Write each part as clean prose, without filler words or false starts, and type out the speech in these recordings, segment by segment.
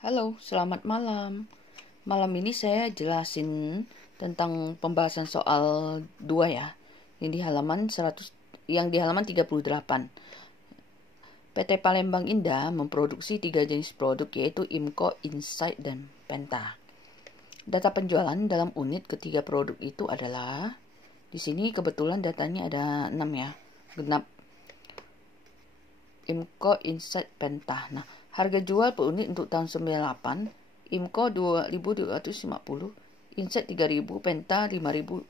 Halo, selamat malam. Malam ini saya jelasin tentang pembahasan soal 2 ya. Yang di halaman 38. PT Palembang Indah memproduksi 3 jenis produk yaitu IMCO, Insight, dan Penta. Data penjualan dalam unit ketiga produk itu adalah di sini kebetulan datanya ada 6 ya. Genap. IMCO, Insight, Penta. Nah, harga jual per unit untuk tahun 98, IMCO 2.250, Insight 3.000, Penta 5.200.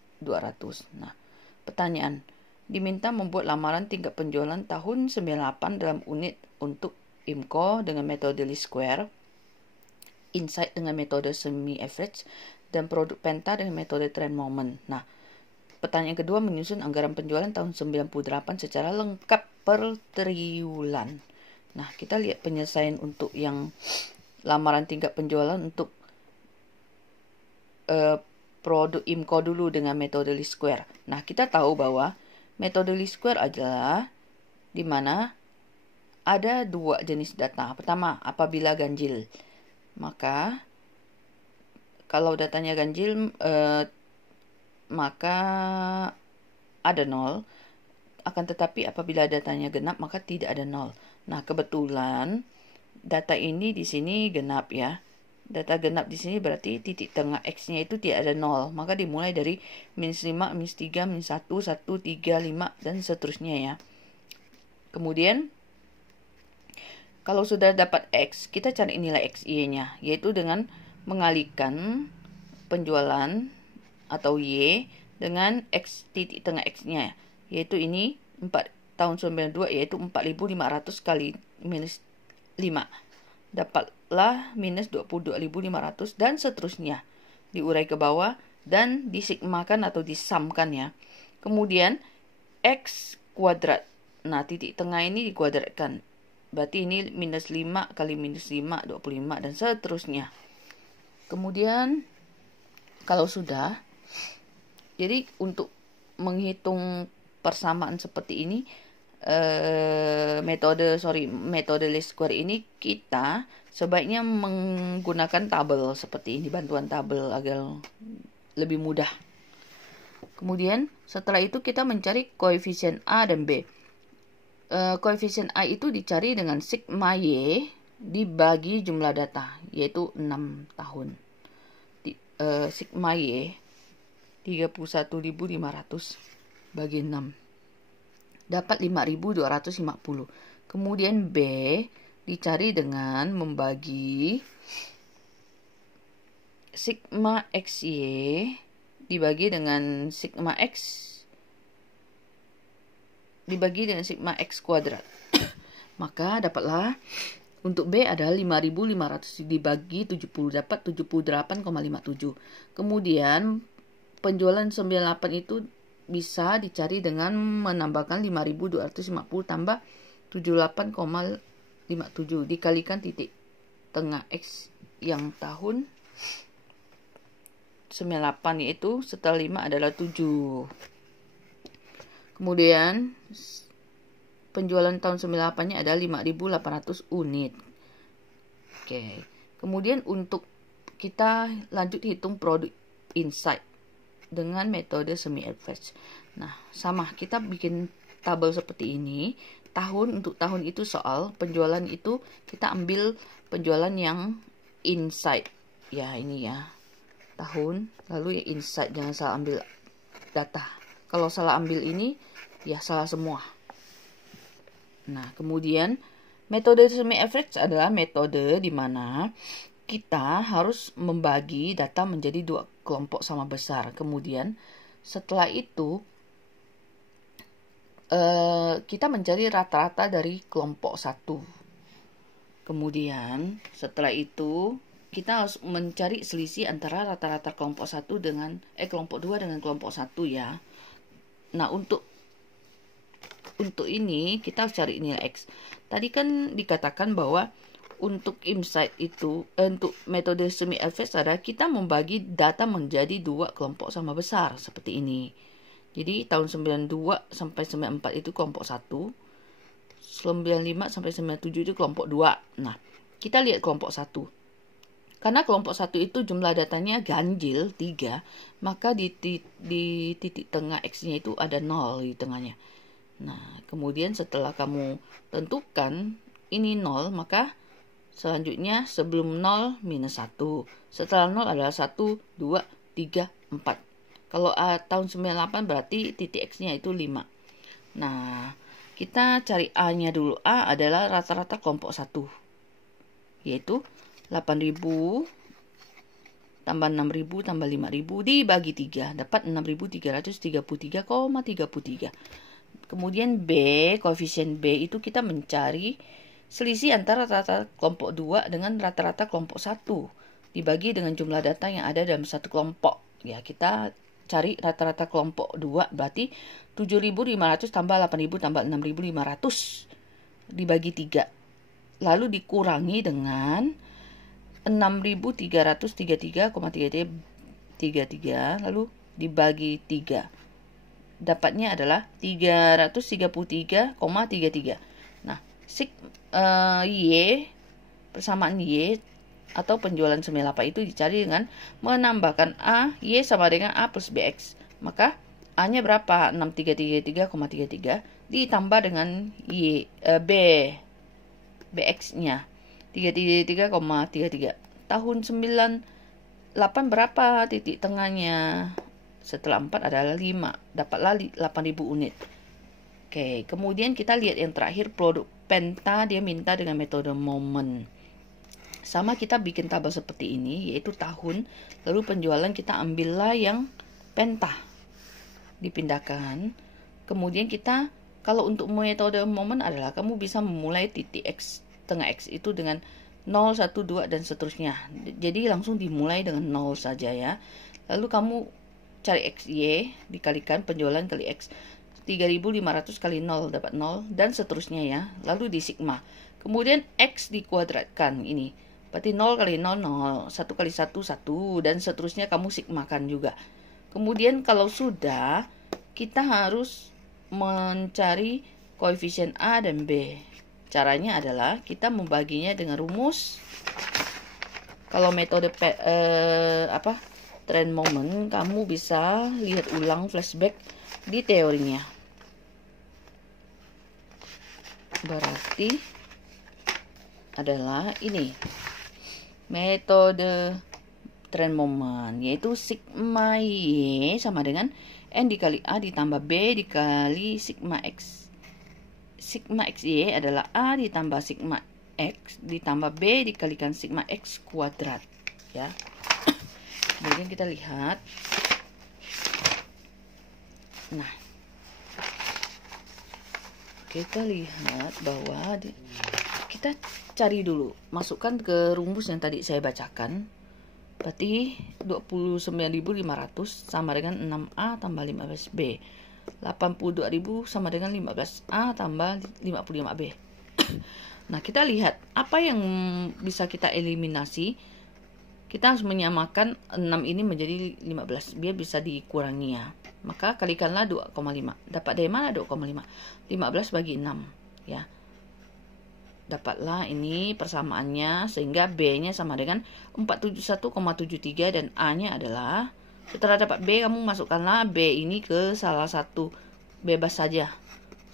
Nah, pertanyaan, diminta membuat lamaran tingkat penjualan tahun 98 dalam unit untuk IMCO dengan metode least square, Insight dengan metode semi average, dan produk Penta dengan metode trend moment. Nah, pertanyaan kedua menyusun anggaran penjualan tahun 98 secara lengkap per triwulan. Nah, kita lihat penyelesaian untuk yang lamaran tingkat penjualan untuk produk IMCO dulu dengan metode least square. Nah, kita tahu bahwa metode least square adalah di mana ada 2 jenis data. Pertama, apabila ganjil. Maka kalau datanya ganjil maka ada 0. Akan tetapi apabila datanya genap maka tidak ada 0. Nah, kebetulan data ini di sini genap ya. Data genap di sini berarti titik tengah X-nya itu tidak ada 0. Maka dimulai dari -5, -3, -1, 1, 3, 5, dan seterusnya ya. Kemudian, kalau sudah dapat X, kita cari nilai XY-nya. Yaitu dengan mengalihkan penjualan atau Y dengan X titik tengah X-nya. Yaitu ini 4 tahun 92 yaitu 4.500 kali minus 5. Dapatlah minus 22.500 dan seterusnya. Diurai ke bawah dan disigmakan atau disamkan ya. Kemudian X kuadrat. Nah, titik tengah ini dikuadratkan. Berarti ini minus 5 kali minus 5, 25 dan seterusnya. Kemudian kalau sudah, jadi untuk menghitung persamaan seperti ini, metode least square ini kita sebaiknya menggunakan tabel seperti ini, bantuan tabel agar lebih mudah. Kemudian setelah itu kita mencari koefisien A dan B. Koefisien A itu dicari dengan sigma Y dibagi jumlah data, yaitu 6 tahun. Sigma Y 31.500 bagi 6 dapat 5.250. Kemudian B dicari dengan membagi sigma XY dibagi dengan sigma X dibagi dengan sigma X kuadrat. Maka dapatlah untuk B adalah 5.500 dibagi 70 dapat 78,57. Kemudian penjualan 98 itu bisa dicari dengan menambahkan 5.250 tambah 78,57 dikalikan titik tengah X yang tahun 98 yaitu setelah 5 adalah 7. Kemudian penjualan tahun 98-nya adalah 5.800 unit. Oke. Kemudian untuk kita lanjut hitung produk Insight dengan metode semi average. Nah, sama kita bikin tabel seperti ini. Untuk tahun itu soal penjualan itu kita ambil penjualan yang Insight. Ya, ini ya. Tahun, lalu ya Insight, jangan salah ambil data. Kalau salah ambil ini, ya salah semua. Nah, kemudian metode semi average adalah metode di mana kita harus membagi data menjadi 2 kelompok sama besar. Kemudian setelah itu kita mencari rata-rata dari kelompok 1. Kemudian setelah itu kita harus mencari selisih antara rata-rata kelompok 1 dengan kelompok 2 dengan kelompok 1 ya. Nah, untuk ini kita harus cari nilai X. Tadi kan dikatakan bahwa untuk Insight itu, untuk metode semi average adalah kita membagi data menjadi 2 kelompok sama besar seperti ini. Jadi tahun 92 sampai 94 itu kelompok 1, 95 sampai 97 itu kelompok 2. Nah, kita lihat kelompok 1. Karena kelompok 1 itu jumlah datanya ganjil 3, maka di titik tengah X-nya itu ada 0 di tengahnya. Nah, kemudian setelah kamu tentukan ini 0, maka selanjutnya sebelum 0 minus 1. Setelah 0 adalah 1, 2, 3, 4. Kalau tahun 98 berarti titik X-nya itu 5. Nah, kita cari A-nya dulu. A adalah rata-rata kelompok 1. Yaitu 8.000 tambah 6.000 tambah 5.000 dibagi 3. Dapat 6.333,33. Kemudian B, koefisien B itu kita mencari selisih antara rata-rata kelompok 2 dengan rata-rata kelompok 1 dibagi dengan jumlah data yang ada dalam satu kelompok. Ya, kita cari rata-rata kelompok 2 berarti 7.500 tambah 8.000 tambah 6.500 dibagi 3. Lalu dikurangi dengan 6.333,33 lalu dibagi 3. Dapatnya adalah 333,33. Nah, Y, persamaan Y atau penjualan semelapa itu dicari dengan menambahkan A, Y sama dengan A plus BX. Maka A-nya berapa? 6333,33 ditambah dengan BX-nya 333,33. Tahun 98 berapa titik tengahnya? Setelah 4 adalah 5. Dapatlah 8.000 unit. Oke, kemudian kita lihat yang terakhir, produk penta. Dia minta dengan metode momen. Sama, kita bikin tabel seperti ini, yaitu tahun. Lalu penjualan kita ambillah yang penta. Dipindahkan. Kemudian kita, kalau untuk metode momen adalah kamu bisa memulai titik X, tengah X itu dengan 0, 1, 2, dan seterusnya. Jadi langsung dimulai dengan 0 saja ya. Lalu kamu cari XY dikalikan penjualan kali X. 3.500 kali 0 dapat 0 dan seterusnya ya. Lalu di sigma. Kemudian X dikuadratkan ini. Berarti 0 kali 0, 0. 1 kali 1, 1. Dan seterusnya kamu sigmakan juga. Kemudian kalau sudah, kita harus mencari koefisien A dan B. Caranya adalah kita membaginya dengan rumus. Kalau metode trend moment, kamu bisa lihat ulang flashback di teorinya. Berarti adalah ini metode trend moment, yaitu sigma Y sama dengan N dikali A ditambah B dikali sigma X. Sigma XY adalah A ditambah sigma X ditambah B dikalikan sigma X kuadrat ya. Kemudian kita lihat. Nah, kita lihat bahwa kita cari dulu, masukkan ke rumus yang tadi saya bacakan. Berarti 29.500 sama dengan 6A tambah 15B. 82.000 sama dengan 15A tambah 55B. Nah, kita lihat apa yang bisa kita eliminasi. Kita harus menyamakan 6 ini menjadi 15 biar bisa dikurangi ya. Maka kalikanlah 2,5. Dapat dari mana 2,5? 15 bagi 6 ya. Dapatlah ini persamaannya sehingga B-nya sama dengan 471,73 dan A-nya adalah, setelah dapat B kamu masukkanlah B ini ke salah satu, bebas saja.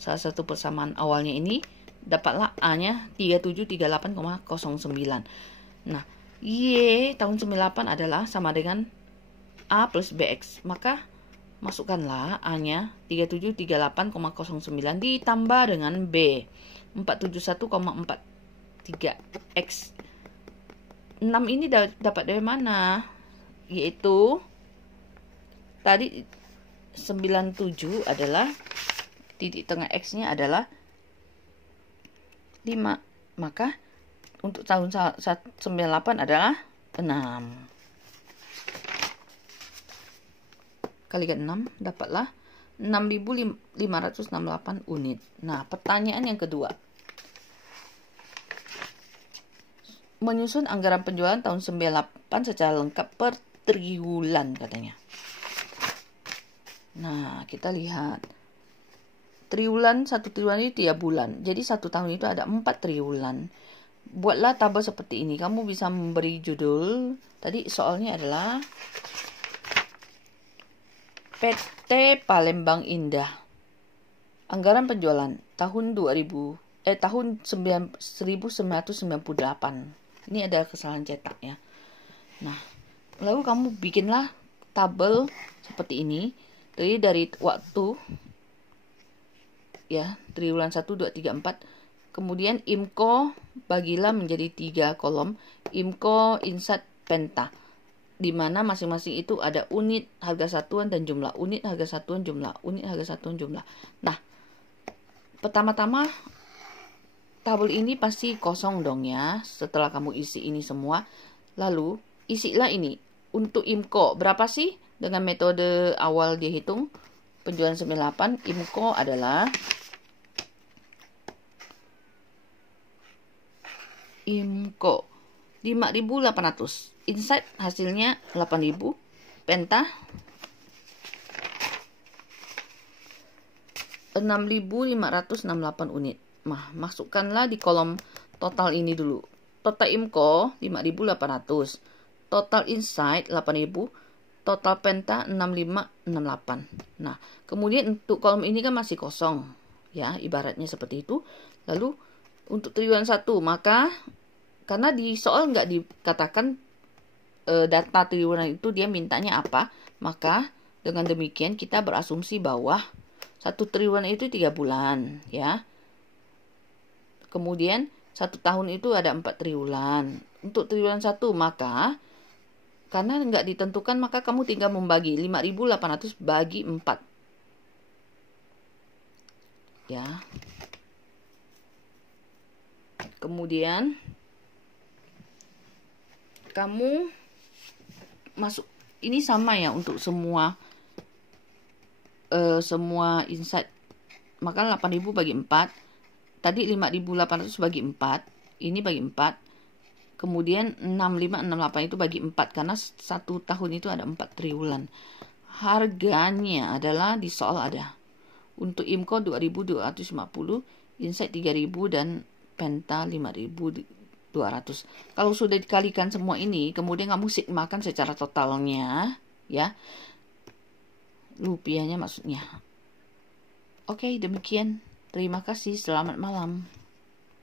Salah satu persamaan awalnya ini, dapatlah A-nya 3738,09. Nah, Y tahun 98 adalah sama dengan A plus BX. Maka masukkanlah A-nya 3738,09 ditambah dengan B 471,43 X. 6 ini dapat dari mana? Yaitu tadi 97 adalah titik tengah X-nya adalah 5. Maka untuk tahun 98 adalah 6. Kalikan 6, dapatlah 6.568 unit. Nah, pertanyaan yang kedua. Menyusun anggaran penjualan tahun 98 secara lengkap per triwulan katanya. Nah, kita lihat. Triwulan, 1 triwulan ini 3 bulan. Jadi 1 tahun itu ada 4 triwulan. buatlah tabel seperti ini. Kamu bisa memberi judul. Tadi soalnya adalah PT Palembang Indah. Anggaran penjualan tahun 1998. Ini ada kesalahan cetak ya. Nah, lalu kamu bikinlah tabel seperti ini. Jadi dari waktu ya, triwulan 1, 2, 3, 4. Kemudian IMCO bagilah menjadi 3 kolom. IMCO, Insight, Penta. Di mana masing-masing itu ada unit, harga satuan, dan jumlah. Unit, harga satuan, jumlah. Unit, harga satuan, jumlah. Nah, pertama-tama tabel ini pasti kosong dong ya. Setelah kamu isi ini semua. Lalu, isilah ini. Untuk IMCO, berapa sih? Dengan metode awal dihitung. Penjualan 98, IMCO adalah IMCO 5.800. Insight hasilnya 8.000. Penta 6.568 unit. Nah, masukkanlah di kolom total ini dulu. Total IMCO 5.800. Total Insight 8.000. Total Penta 6.568. Nah, kemudian untuk kolom ini kan masih kosong. Ya, ibaratnya seperti itu. Lalu untuk triwulan 1, maka karena di soal nggak dikatakan data triwulan itu dia mintanya apa, maka dengan demikian kita berasumsi bahwa 1 triwulan itu 3 bulan ya. Kemudian 1 tahun itu ada 4 triwulan. Untuk triwulan 1, maka karena nggak ditentukan, maka kamu tinggal membagi 5.800 bagi 4 ya. Kemudian kamu masuk ini sama ya untuk semua insight. Maka 8.000 bagi 4. Tadi 5.800 bagi 4. Ini bagi 4. Kemudian 6.568 itu bagi 4 karena 1 tahun itu ada 4 triwulan. Harganya adalah di soal ada. Untuk IMCO 2.250, Insight 3.000 dan Penta 5.200. Kalau sudah dikalikan semua ini, kemudian kamu sigmakan secara totalnya, ya. Rupiahnya maksudnya. Oke, demikian. Terima kasih. Selamat malam.